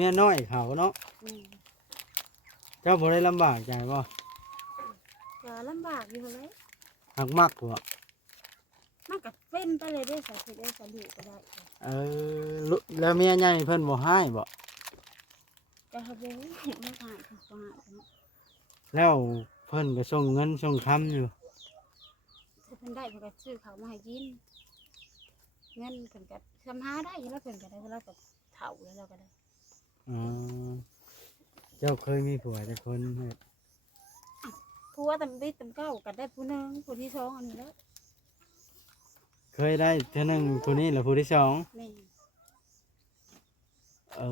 เมียน้อยเขาเนาะเจ้าบ่ได้ลำบากใจบ่ก็ลำบากอยู่เลยหักมักบ่มันก็เป็นไปเลยได้สาธิตได้สาธิตก็ได้แล้วเมียใหญ่เพิ่นบ่ให้บ่แต่เขาบ่เห็นไม่ผ่านเขาก็หาเนาะแล้วเพิ่นก็ส่งเงินส่งคำอยู่ถ้าเพิ่นได้เพิ่นก็ซื้อเขาวมาให้กินเงินเพิ่นก็ทำหาได้อยู่แล้วเพิ่นก็ได้แล้วก็เฒ่าแล้วเราก็ได้อ๋อเจ้าเคยมีผัวแต่คนเฮ็ดผัวตำบิดตำเก้าก็ได้ผู้หนึงผู้ที่สองอันนี้แล้วเคยได้เท่านึงผู้นี้แล้วผู้ที่สองแม่เอ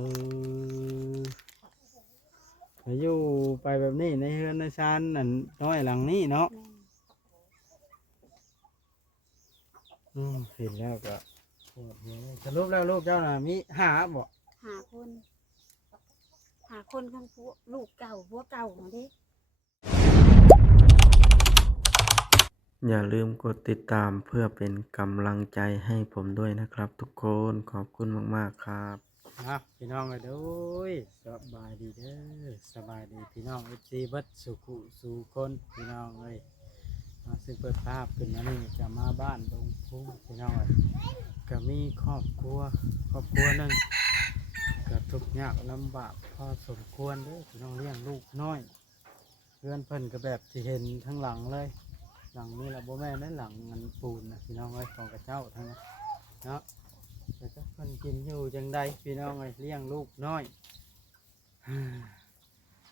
อไปอยู่ไปแบบนี้ในเฮือนในชานนั่นน้อยหลังนี้เนาะเห็นแล้วก็ปวดหัวสรุปแล้วลูกเจ้าน่ะมีหาบ่หาคนข้างผัวลูกเก่าผัวเก่าของเด้อย่าลืมกดติดตามเพื่อเป็นกำลังใจให้ผมด้วยนะครับทุกคนขอบคุณมากๆครับพี่น้องเลยด้วยสบายดีเด้อสบายดีพี่น้องFCเบิดสุขุสู่คนพี่น้องเลยซึ่งเปิดภาพขึ้นมานี่จะมาบ้านตรงพุ่งพี่น้องเลยก็มีครอบครัวหนึ่งก็ทุกข์ยากลำบากพอสมควรเด้อพี่น้องเลี้ยงลูกน้อยเพื่อนเพิ่นก็แบบที่เห็นทั้งหลังเลยหลังนี้แหละโบแม่ได้หลังเงินปูนนะพี่น้องเลยของกระเจ้าทั้งนั้นเนาะแต่ก็เพิ่นกินอยู่จังใดพี่น้องเลยเลี้ยงลูกน้อย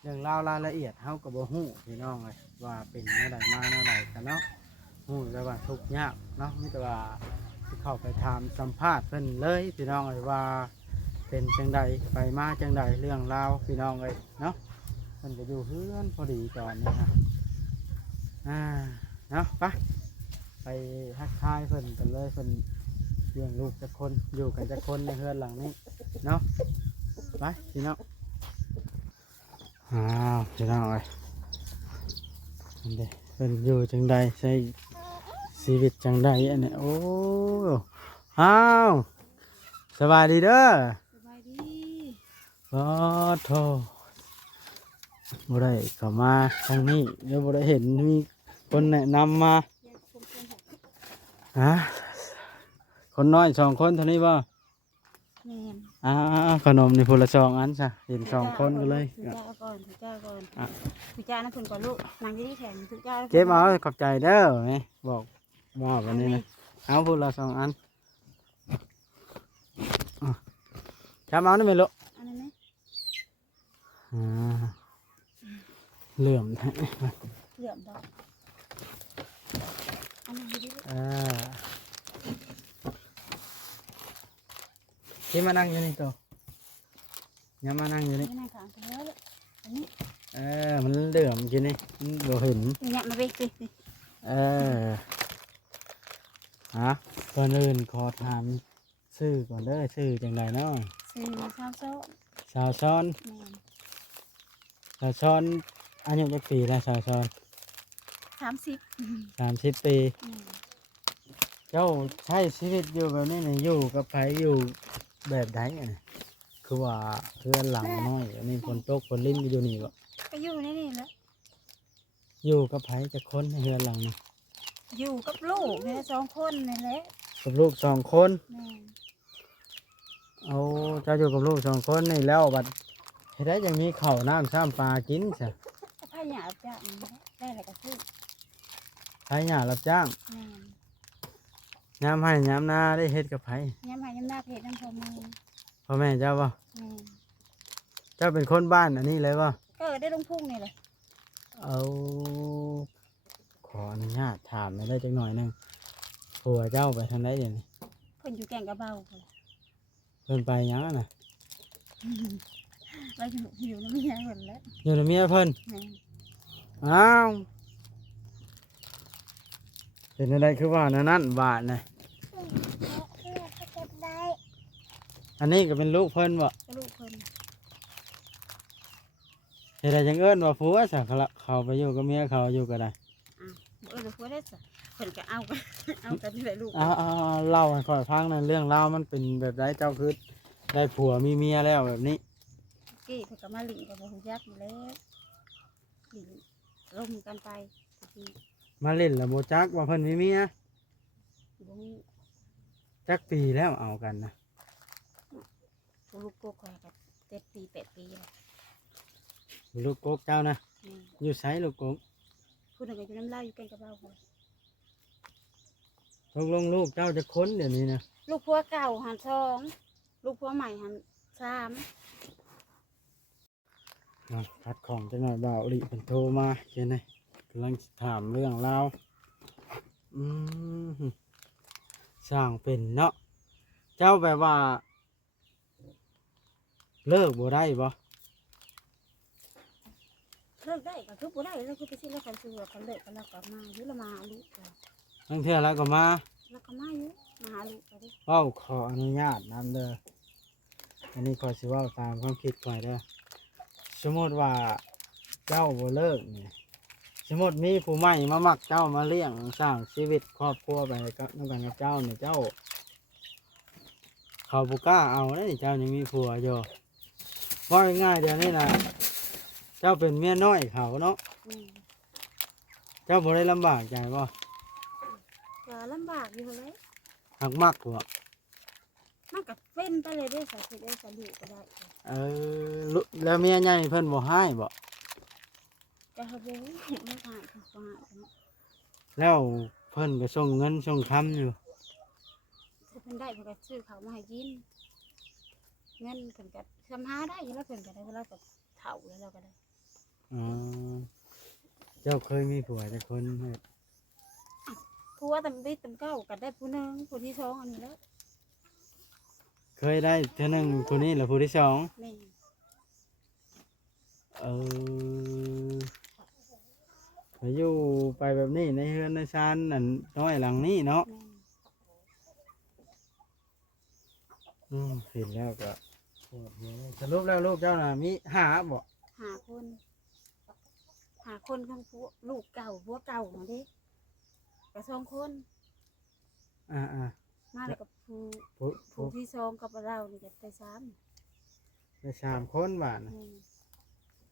เรื่องราวรายละเอียดเฮาก็บ่ฮู้พี่น้องเลยว่าเป็นแนวใดมาแนวใดกันเนาะฮู้แต่ว่าทุกข์ยากเนาะมีแต่ว่าสิเข้าไปถามสัมภาษณ์เพิ่นเลยพี่น้องเลยว่าเป็นจังใดไปมาจังใดเรื่องราวพี่น้องเลยเนาะเพิ่นก็อยู่เฮือนพอดีตอนนี้ฮะเนาะไปทักทายเพิ่นกันเลยเพิ่นเลี้ยงลูกจักคนอยู่กันจักคนในเฮือนหลังนี้เนาะไปพี่น้องพี่น้องเลยเพิ่นอยู่จังใดใช้ชีวิตจังใดอันนี้โอ้สบายดีเด้อสบายดีโธ่บ่ได้เข้ามาทางนี้เดี๋ยวบ่ได้เห็นมีคนแนะนำมาคนน้อย2 คนเท่านี้บ่แม่นขนมในพละ2 อันจ้ะเห็น2 คนก็เลยผู้จ้าก่อนผู้จ้านะเพิ่นก่อนลูกนางยี่แข็งผู้จ้าเก็บเอาขอบใจเด้อแม่บอกมอบอันนี้นะเอาพละ2 อันจำเอาได้ไหมลูกอันนั้นไหมเหลื่อมเหลื่อมดอกอันนั้นดีที่มานั่งอยู่นี่ตัวยังมานั่งอยู่นี่นั่งข้างเธออันนี้มันเหลื่อมกินนี่มันบ่เห็นเนี่ยมาเว้ยก่อนอื่นขอถามชื่อก่อนเด้อชื่อจังไดเนาะซื้อมาสาวซ้อนอายุจักปีแล้วสาวซ้อน30 ปีเจ้าใช้ชีวิตอยู่แบบนี้นี่อยู่กับไผอยู่แบบใดคือว่าเพื่อนหลังน้อยอันนี้ฝนตกฝนลิ้นอยู่นี่บ่ก็อยู่นี่แหละอยู่กับไผจักคนในเพื่อนหลังนี่อยู่กับลูกเนี่ย2 คนนี่แหละกับลูก2 คนเอาเจ้าอยู่กับลูก2 คนนี่แล้วบัดเฮ็ดได้จังมีข้าวน้ำซ้ำปลากินซะถ้าหยาบจ้ะได้แล้วก็ซื้อไผหญ้ารับจ้างยามให้ยามนาได้เฮ็ดกับไผยามให้ยามนาเฮ็ดน้ำพ่อแม่เจ้าบ่เจ้าเป็นคนบ้านอันนี้เลยบ่ได้ลงพุ่งนี่เลยเอาขออนุญาตถามได้จังหน่อยนึงผัวเจ้าไปทางไหนเดี๋ยวนี้เพิ่นอยู่แก่งกระเบาเพิ่นไปยังน่ะไปอยู่น้ำเมียเพิ่นแล้วอยู่น้ำเมียเพิ่นอ้าวเป็นอะไรคือว่านั่นบาทนะอันนี้ก็เป็นลูกเพิ่นบ่ลูกเพิ่นเฮ็ดได้จังเอิ้นว่าผัวซะเขาไปอยู่กับเมียเขาอยู่ก็ได้ผัวได้ซะเพิ่นก็เอากันนี่แหละลูกเล่าให้ค่อยฟังนั่นเรื่องเล่ามันเป็นแบบไรเจ้าคือได้ผัวมีเมียแล้วแบบนี้ กี้เพิ่นก็มาหลิงกับบ่ฮู้จักอยู่แล้วหลิงร่มกันไปตะกี้ มาเล่นแล้วบ่จักว่าเพิ่นมีเมีย บ่ฮู้ จักปีแล้วเอากันนะ ผู้ลูกกกข่อยก็7 ปี 8 ปีแล้ว ลูกกกเจ้านะ แม่น อยู่ไสลูกกก ผู้นึงก็อยู่น้ำลาวอยู่แก่งกระเบ้าพุ่น ตกลงลูกเจ้าจะค้นเดี๋ยวนี้นะ ลูกผัวเก่าหัน2ลูกผัวใหม่หัน3 พัดของจังหน่อยบ่าวอลิเพิ่นโทรมาเขียนให้กำลังสิถามเรื่องราวอืมสร้างเป็นเนาะเจ้าแบบว่า เลิกบ่ได้บ่ เลิกได้ก็คือบ่ได้แล้วคือไปสิแล้วกันคือว่ากันเลิกกันแล้วก็มาอยู่แล้วมาหาลูกแล้ว ทั้งเทื่อแล้วก็มา ก็มาอยู่มาหาลูกก็ได้ เว้าขออนุญาตนำเด้ออันนี้ขอยสิเว้าตามความคิดข่อยเด้อสมมติว่าเจ้าบ่เลิกนี่สมมติมีผู้ใหม่มามักเจ้ามาเลี้ยงสร้างชีวิตครอบครัวไปกับนำกันกับเจ้านี่เจ้า เขาบ่กล้าเอาเด้อนี่เจ้ายังมีผัวอยู่ว่าง่ายๆเดี๋ยวนี้นะเจ้าเป็นเมียน้อยเขาเนาะ อืม เจ้าบ่ได้ลำบากใจบ่ ก็ลำบากอยู่เลย หักมักบ่ มันก็เป็นไปเลยได้สักทีได้สักลูกก็ได้ ลุแล้วเมียใหญ่เพิ่นบ่ให้บ่ แต่เขาบ่ไม่หายเขาก็หายกัน แล้วเพิ่นก็ส่งเงินส่งคำอยู่ ถ้าเพิ่นได้เพิ่นก็ซื้อเขาวมาให้กินเงินเพิ่นก็ทำหาได้อยู่แล้วเพิ่นก็ได้เวลาก็เฒ่าแล้วเราก็ได้ อ๋อเจ้าเคยมีผัวแต่คนเฮ็ด ผัวตำบิดตำเก้าก็ได้ผู้หนึงผู้ที่สองอันนี้แล้ว เคยได้เท่านึงผู้นี้แล้วผู้ที่สอง แม่ เออไปอยู่ไปแบบนี้ในเฮือนในชานนั่นน้อยหลังนี้เนาะ แม่ เห็นแล้วก็ปวดหัวสรุปแล้วลูกเจ้าน่ะมีหาบ่ หาคนหาคนทั้งผัวลูกเก่าผัวเก่าของเด้ก็สองคน อ่า มาแล้วกับผู้ ผู้ ผู้ที่สองกับเรานี่ก็ไปซ้ำ ไปสามคนบ้านน่ะ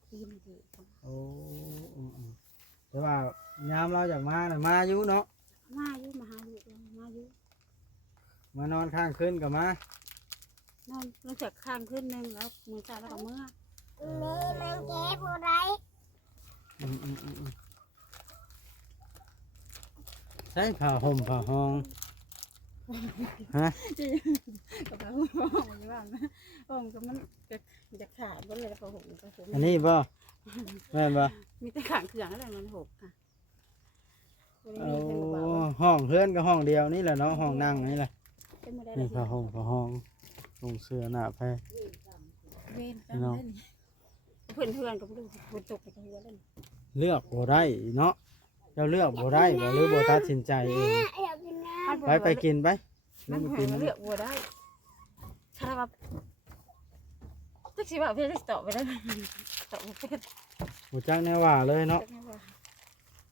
ปีนดี โอ้แต่ว่ายามเราอยากมาน่ะมาอยู่เนาะ มาอยู่มาหาลูกเรามาอยู่ มานอนข้างคืนก็มาน อนลงจากข้างขึ้นหนึงแล้วมือซ้ายแล้วก็เมื่อ มันเจ็บอะไร อืมใช้ผ้าห่มผ้าห้องฮะ กับเราห้องอยู่บ้านนะห้องก็มันจะขาดก็เลยแล้วก็หกก็หก อันนี้บ่แม่นบ่ มีแต่ข้างเครื่องอะไรมันหกค่ะ โอ้ห้องเพื่อนก็ห้องเดียวนี่แหละเนาะห้องนั่งนี่แหละ เป็นโมเดล นี่ผ้าห่มผ้าห้องลงเสื้อหน้าแพ้ เวนกันเล่นเพื่อนเพื่อนกับลูกฝนตกในกระหัวเล่น เลือกบ่ได้เนาะเจ้าเลือกบ่ได้บ่หรือบ่ตัดสินใจเอง อยากกินน้ ไปกินไป มัน ไป เผ กิน เลือกวัวได้ถ้าว่าจักสิว่าเพื่อนจะต่อไปได้ต่อไปเป็น บ่จักแนวว่าเลยเนาะ จักไงว่า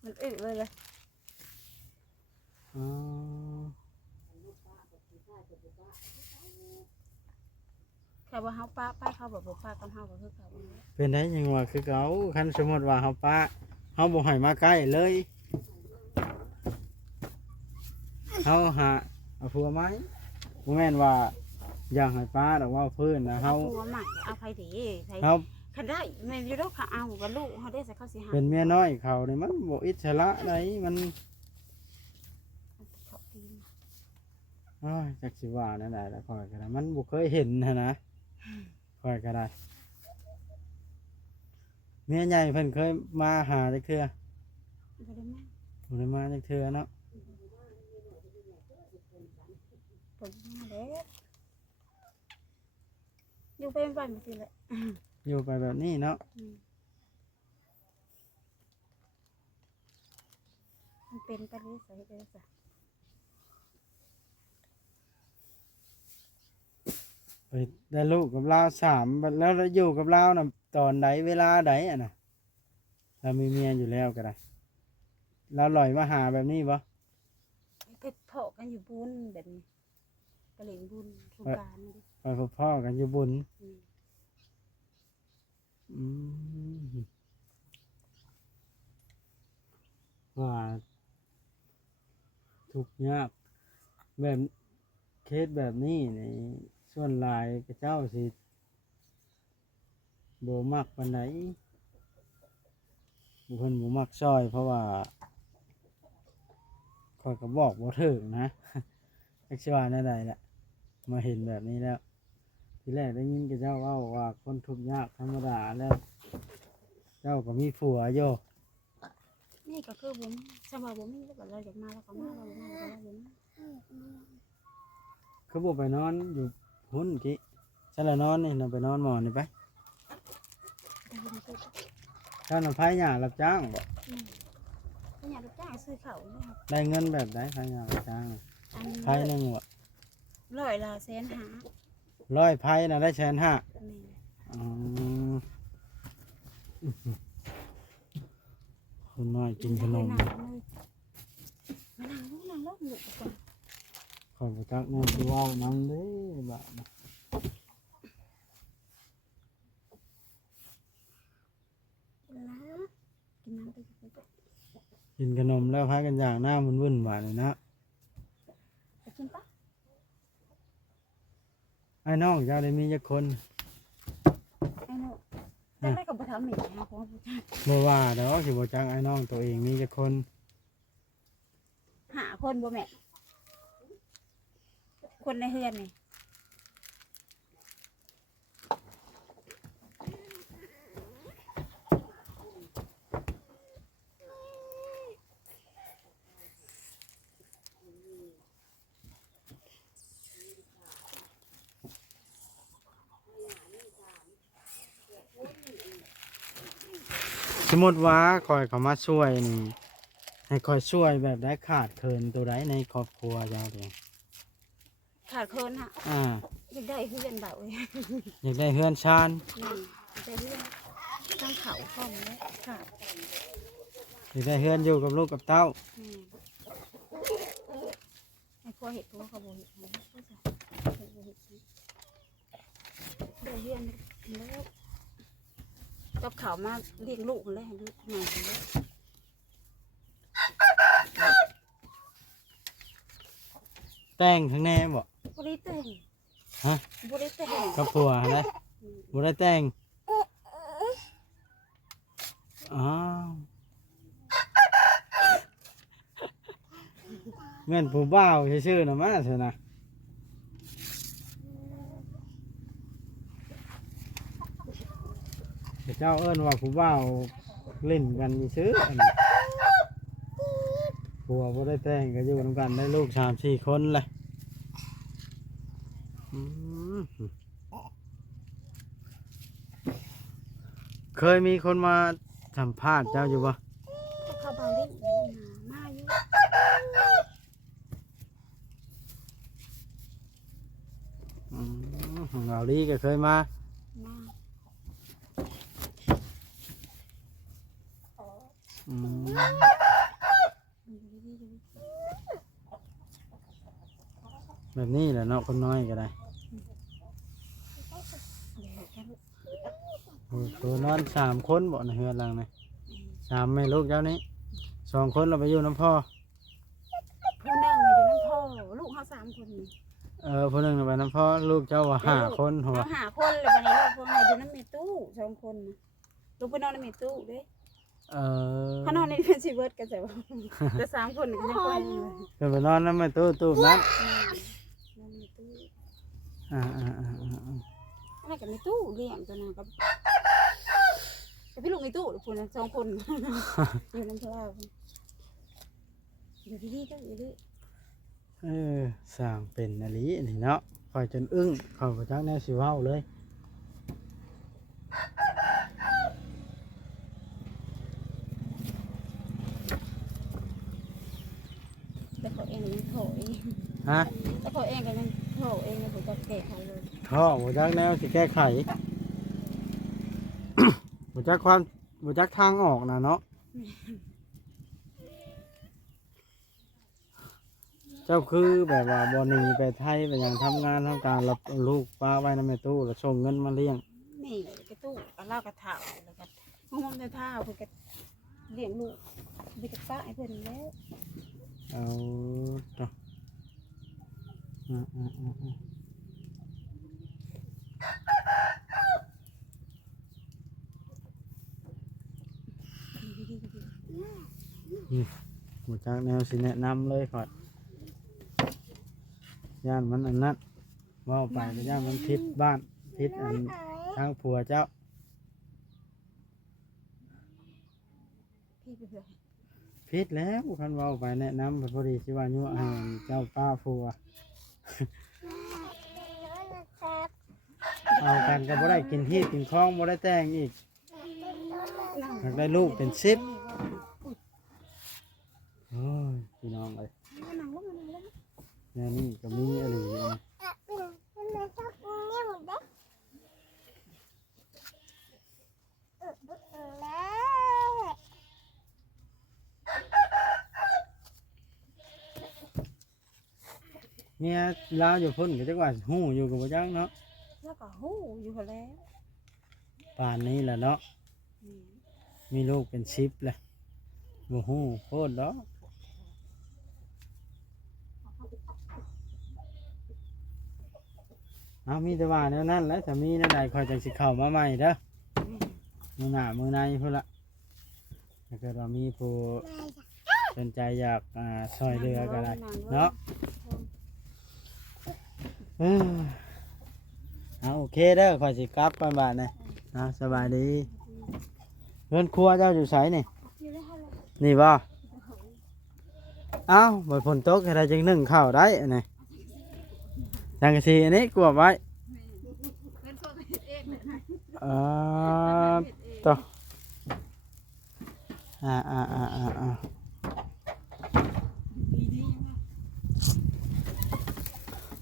มันอึเลย อ๋อ แค่ว่าเฮาป้าป้าเขาแบบป้ากับเฮาก็คือเขา เป็นได้ยังว่าคือเขาคันสมมติว่าเฮาป้าเฮาบ่ให้มาใกล้เลยเฮาหาเอาผัวไหมบ่แม่นว่าอยากให้ป้าดอกว่าพื้นนะเฮา ผัวใหม่เอาไปดิไป เฮา คันได้แม่อยู่ดอกเขาเอากับลูกเฮาได้ใส่เขาสิหา เป็นเมียน้อยเขานี่มันบ่อิสระไดมัน เขาตีน โอ้ยจักสิว่าแนั่นแหละแล้วข่อยก็ได้มันบ่เคยเห็นหั้นนะข่อยก็ได้เมียใหญ่เพิ่นเคยมาหาจักเทื่อ บ่ได้แม่ บ่ได้มาจักเทื่อเนาะ บ่มาเด้อยู่ไปบ้านมันสิแหละ อยู่ไปแบบนี้เนาะ มันเป็นไปเลยใส่เลยจ้ะ ไปได้ลูกกับเรา3บัดแล้วเราอยู่กับเราน่ะตอนใดเวลาใดอ่ะน่ะเรามีเมียอยู่แล้วก็ได้เราลอยมาหาแบบนี้บ่ ไปเพาะกันอยู่บุญแบบนี้กระเหล่งบุญสงกรานต์นี่ ไปพบพ่อกันอยู่บุญ อืมว่าทุกข์ยากแบบเคสแบบนี้ในส่วนหลายกับเจ้าสิบ่มักปานใดบุคคลบ่มักซอยเพราะว่าข้อยก็บอกบ่ถึงนะ จักสิว่าแนวใดแหละมาเห็นแบบนี้แล้ว ทีแรกได้ยินกับเจ้าเว้าว่าคนทุกข์ยากธรรมดาแล้ว เจ้าก็มีผัวอยู่ นี่ก็คือผมสำหรับผมนี่แล้วก็เราอยากมาแล้วก็มาเราอยากมาเราก็มา เขาบอกไปนอนอยู่หุ้นกี้ฉันละนอนนี่เราไปนอนหมอนนี่ไป แต่ยังไม่เคย เจ้านำไผ่หยารับจ้างบ่ ก็อยากรับจ้างซื้อเขานะครับ ได้เงินแบบไหนไผ่หยารับจ้างน่ะ อัน ไผ่หนึงบ่ ร้อยละ150,000 100ไผ่น่ะได้150,000 แม่ อ๋อคนน้อยกินขนม มานั่งลงอยู่ก่อน ขอยบ่จักแนวสิเว้านำเด้บาดน่ะ กินน้ำไปกินไป กินขนมแล้วพากันอย่างหน้ามันวุ่นบาดนี่นะ ไปกินปะ ไอ้น้องเจ้าได้มีจักคน ไอ้หนูจะได้กับประทับหมีนะเพราะว่า บ่ว่าดอกสิบ่จักไอ้น้องตัวเองมีจักคน หาคนบ่แม่คนในเฮือนนี่ สมมุติว่าข้อยเข้ามาช่วยนี่ให้ข้อยช่วยแบบได้ขาดเคินตัวใดในครอบครัวเจ้าเด้ ขาดคนฮะ อ่า อยากได้เฮือนเบาเลย อยากได้เฮือนชาน นี่อยากได้เฮือนตั้งเขาคอมเลยขาด อยากได้เฮือนอยู่กับลูกกับเต้า ไอ้พวกเห็ดพวกเขาบอกเห็ดนะก็จะเห็ดบ่เห็ดสิได้เฮือนแล้วกับเขามาเลี้ยงลูกเลยให้ลูกหน่อยเลย แต่งข้างแน่บ่ บริเตง ฮะ บริเตง กับผัวหั่นแหละบ่ได้แต่งอ้าวเงินผู้บ่าวซื่อๆน่ะมาเถอะนะแต่เจ้าเอิ้นว่าผู้บ่าวเล่นกันซื่อๆอันนี้ผัวบ่ได้แต่งก็อยู่นำกันได้ลูก 3-4 คนเลยอืมเคยมีคนมาสัมภาษณ์เจ้าอยู่ปะ เขาบางเล่นเล่นมาอยู่ เราลีก็เคยมา มา อืม อยู่ดี แบบนี้แหละเนาะคนน้อยก็ได้ เดี๋ยวแค่ลูก ตัวนอน3 คนบ่ในเฮือนหลังนี่3แม่ลูกเจ้านี้2 คนเราไปอยู่น้ำพ่อ ผู้หนึ่งอยู่นั่นพ่อลูกเขา3 คนนี่ ผู้หนึงน่ะไปน้ำพ่อลูกเจ้าว่า5 คนหัว เราหาคนเลยวันนี้ลูกพวกเราอยู่นั่นมีตู้2 คนน่ะลูกไปนอนในมีตู้เด้ ถ้านอนในเป็นชีวิตกันแต่ว่าแต่3 คนก็ยังไปอยู่เลย เพิ่นไปนอนน้ำแม่ตู้นั้น นอนมีตู้ อ่า อะไรกับมีตู้เลี้ยงตัวนั้นกับพี่ลูกมีตู้คนนะ2 คนอยู่น้ำพลาอยู่ดีๆก็อยู่ดี สร้างเป็นอลีนี่เนาะคอยจนอึ้งคอยบ่จักแนวสิเว้าเลย แต่เขาเองยังโถเอง ฮะ แต่เขาเองก็ยังโถเองยังผมจะแก้ไขเลย ท่อบ่จักแนวสิแก้ไข บ่จักบ่จักทางออกนะเนาะ เจ้าคือแบบว่าบ่หนีไปไทยไปหยังทำงานทำการรับลูกป้าไว้ในแม่ตู้แล้วส่งเงินมาเลี้ยง นี่ก็ ตู้ก็เล่ากระถางแล้วก็งมในท่าเพิ่นก็เลี้ยงลูกไปกับป้าให้เพิ่นแล้ว เอาต่อหมดจากแนวสิแนะนำเลยขอดย่านมันอันนั้นว่าไปก็ย่านมันพิษบ้านพิษอันทางผัวเจ้า พี่ไปเถอะ พิษแล้วคันเว่าไปแนะนำพอดีสิว่ายั่วให้เจ้าป้าผัวเอากันก็บ่ได้กินที่กินคลองบ่ได้แต่งอีกอยากได้ลูกเป็น10โอ้ยพี่น้องเอ้ยแน่นี่ก็มีอะไรอยู่นะเมียลาวอยู่พุ่นก็จักว่าฮู้อยู่กับบ่จักเนาะ แล้วก็หู้อยู่หั้นแล้ว ป่านนี้แหละเนาะ นี่ มีลูกเป็น10แล้วบ่ฮู้โพดดอกเอามีแต่ว่าแนวนั้นแหล้วถ้ามีแนวใดค่อยจังสิเข้ามาใหม่เด้อมื้อหน้ามื้อในพุ่นละถ้าเกิดว่ามีผู้สนใจอยากช่วยเหลือก็ได้เนาะเอาโอเคเด้อค่อยสิกลับก่อนบาดนี้นะสบายดีเพื่อนครัวเจ้าอยู่ไสนี่ อยู่ได้หั่นแหละ นี่บ่เอ้าบ่ฝนตกให้ได้จังนึ่งข้าวได้อันนี้จังกะสีอันนี้กลัวไว้ เพิ่นก็เฮ็ดเองแหละนะ อ่า เฮ็ดเอง ต่ออ่า ดีๆนะ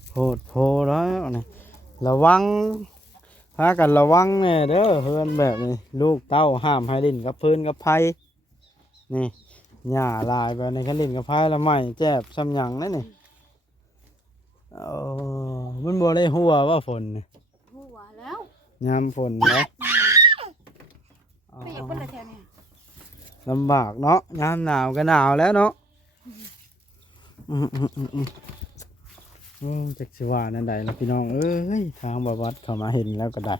โพดโพแล้วนี่ระวังพากันระวังแน่เด้อเฮือนแบบนี้ลูกเต้าห้ามให้ลิ้นกับพื้นกับไผนี่หญ้าลายแบบนี้คันลิ้นกับไผละไหม้แจ็บซ้ำหยังนั่นนี่มันบ่ได้หัวว่าฝนนี่ หัวแล้ว ยามฝนเนาะ ไปอยู่คนละแถวเนี่ย ลำบากเนาะยามหนาวก็หนาวแล้วเนาะจักสิว่านั่นใดล่ะพี่น้องเอ้ยทางบ่วัดเข้ามาเห็นแล้วก็ได้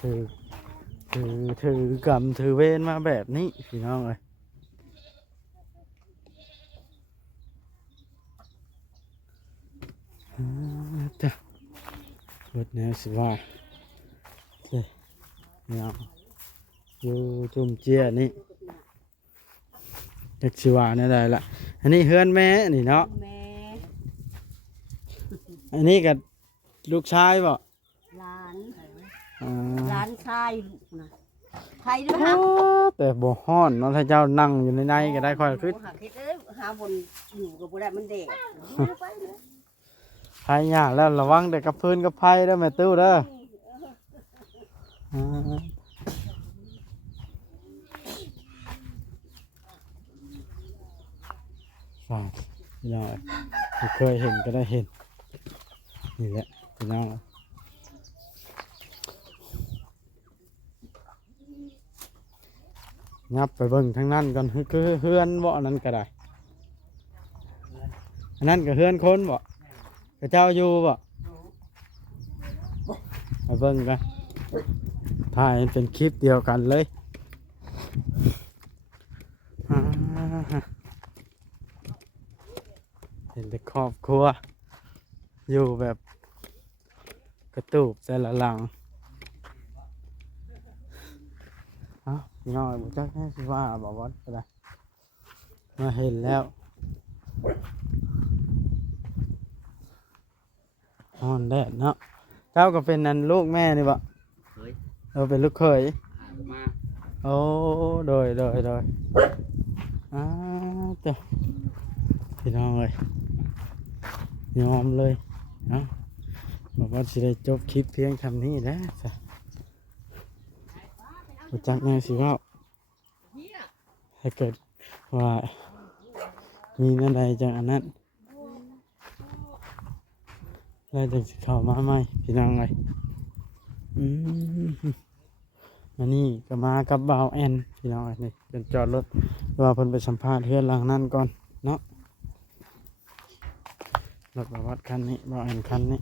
ถือกรรมถือเวรมาแบบนี้พี่น้องเอ้ยจ้ะรถแนวสิว่าเนี่ยอยู่จุ่มเจียนี่จักสิว่านั่นใดล่ะอันนี้เฮือนแม่นี่เนาะ แม่ อันนี้กับลูกชายบ่ หลาน อ่า หลานชายลูกนะใครด้วยฮะ แต่บ่ฮ้อนเนาะถ้าเจ้านั่งอยู่ในก็ได้ค่อยขึ้น หาคิดหาบนอยู่กับบ่ได้มันเด็กไปเลย ไผยากแล้วระวังแต่กับพื้นกับไผเด้อแม่ตู้เด้ออ่าฝากพี่น้องไม่เคยเห็นก็ได้เห็นนี่แหละพี่น้องงับไปเบิ่งทางนั้นก่อนคือเฮือนบ่อันนั้นก็ได้อันนั้นก็เฮือนคนบ่กระเจ้าอยู่บ่ไปเบิ่งกันถ่ายเป็นคลิปเดียวกันเลยเห็นแต่ครอบครัวอยู่แบบกระตูบแต่ละหลังพี่น้องบอกจักแค่สิว่าบอกว่าก็ได้มาเห็นแล้วนอนแดดเนาะเจ้าก็เป็นนันลูกแม่นี่บ่ เฮ้ย เป็นลูกเขย หามา โอ้โดยเจ้าพี่น้องเลยยอมเลยเนาะบอกว่าสิได้จบคลิปเพียงคำนี้แล้วจ้ะรู้จักแม่สิว่าถ้าเกิดว่ามีนั่นใดจังอันนั้น แล้วจะเข้ามาใหม่พี่น้องเลยอันนี้ก็มากับบ่าวแอนพี่น้องเลยนี่เป็นจอดรถว่าเพิ่นไปสัมภาษณ์เพื่อนหลังนั้นก่อนเนาะรถประวัติคันนี้บ่าวแอนคันนี้